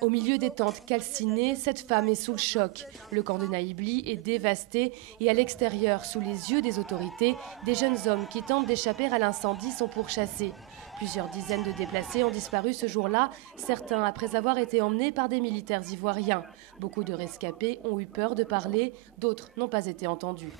Au milieu des tentes calcinées, cette femme est sous le choc. Le camp de Naïbli est dévasté et à l'extérieur, sous les yeux des autorités, des jeunes hommes qui tentent d'échapper à l'incendie sont pourchassés. Plusieurs dizaines de déplacés ont disparu ce jour-là, certains après avoir été emmenés par des militaires ivoiriens. Beaucoup de rescapés ont eu peur de parler, d'autres n'ont pas été entendus.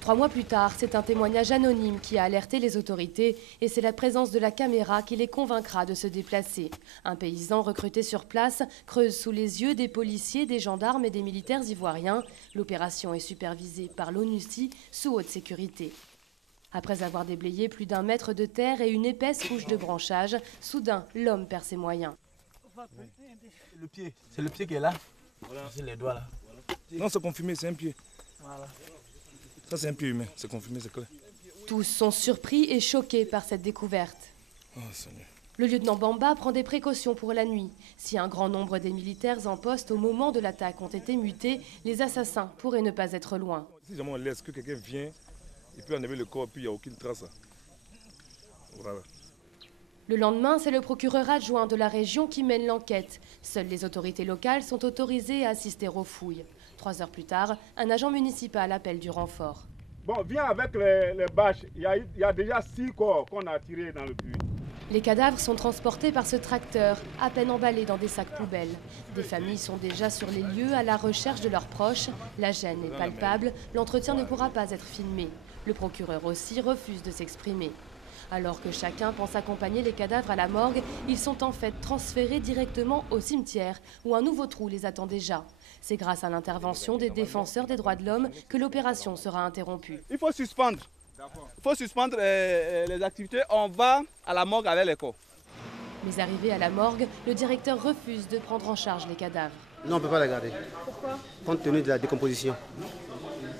3 mois plus tard, c'est un témoignage anonyme qui a alerté les autorités et c'est la présence de la caméra qui les convaincra de se déplacer. Un paysan recruté sur place creuse sous les yeux des policiers, des gendarmes et des militaires ivoiriens. L'opération est supervisée par l'ONUCI sous haute sécurité. Après avoir déblayé plus d'1 mètre de terre et une épaisse couche de branchage, soudain, l'homme perd ses moyens. Le pied, c'est le pied qui est là. Voilà. C'est les doigts là. Non, c'est confirmé, c'est un pied. Voilà. Ça, c'est un pied humain, c'est confirmé, c'est clair. Tous sont surpris et choqués par cette découverte. Oh, Seigneur. Le lieutenant Bamba prend des précautions pour la nuit. Si un grand nombre des militaires en poste au moment de l'attaque ont été mutés, les assassins pourraient ne pas être loin. Si jamais on laisse que quelqu'un vient, il peut enlever le corps, puis il n'y a aucune trace. Voilà. Le lendemain, c'est le procureur adjoint de la région qui mène l'enquête. Seules les autorités locales sont autorisées à assister aux fouilles. 3 heures plus tard, un agent municipal appelle du renfort. Bon, viens avec les bâches. Il y a déjà 6 corps qu'on a tirés dans le puits. Les cadavres sont transportés par ce tracteur, à peine emballés dans des sacs poubelles. Des familles sont déjà sur les lieux à la recherche de leurs proches. La gêne est palpable, l'entretien ne pourra pas être filmé. Le procureur aussi refuse de s'exprimer. Alors que chacun pense accompagner les cadavres à la morgue, ils sont en fait transférés directement au cimetière, où un nouveau trou les attend déjà. C'est grâce à l'intervention des défenseurs des droits de l'homme que l'opération sera interrompue. Il faut suspendre. Les activités. On va à la morgue avec les corps. Mais arrivé à la morgue, le directeur refuse de prendre en charge les cadavres. Non, on ne peut pas les garder. Pourquoi? Compte tenu de la décomposition.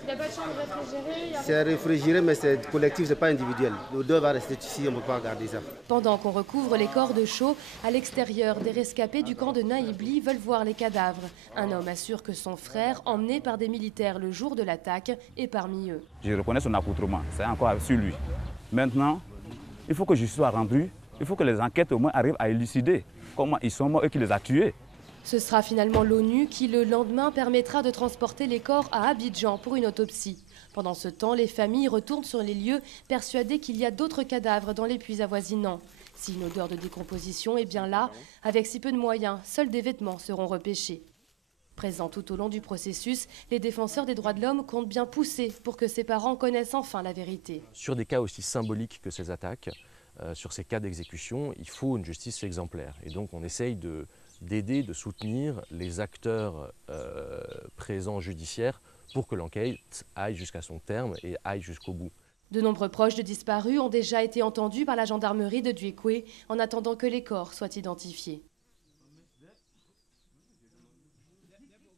Il n'y a pas de chambre réfrigérée? C'est réfrigéré, mais c'est collectif, ce n'est pas individuel. L'odeur va rester ici, on ne peut pas garder ça. Pendant qu'on recouvre les corps de chaux, à l'extérieur, des rescapés du camp de Naïbli veulent voir les cadavres. Un homme assure que son frère, emmené par des militaires le jour de l'attaque, est parmi eux. Je reconnais son accoutrement, c'est encore sur lui. Maintenant, il faut que justice soit rendue, il faut que les enquêtes au moins arrivent à élucider comment ils sont morts et qui les a tués. Ce sera finalement l'ONU qui, le lendemain, permettra de transporter les corps à Abidjan pour une autopsie. Pendant ce temps, les familles retournent sur les lieux, persuadées qu'il y a d'autres cadavres dans les puits avoisinants. Si une odeur de décomposition est bien là, avec si peu de moyens, seuls des vêtements seront repêchés. Présents tout au long du processus, les défenseurs des droits de l'homme comptent bien pousser pour que ses parents connaissent enfin la vérité. Sur des cas aussi symboliques que ces attaques, sur ces cas d'exécution, il faut une justice exemplaire. Et donc on essaye d'aider, de soutenir les acteurs présents judiciaires pour que l'enquête aille jusqu'à son terme et aille jusqu'au bout. De nombreux proches de disparus ont déjà été entendus par la gendarmerie de Duékoué en attendant que les corps soient identifiés.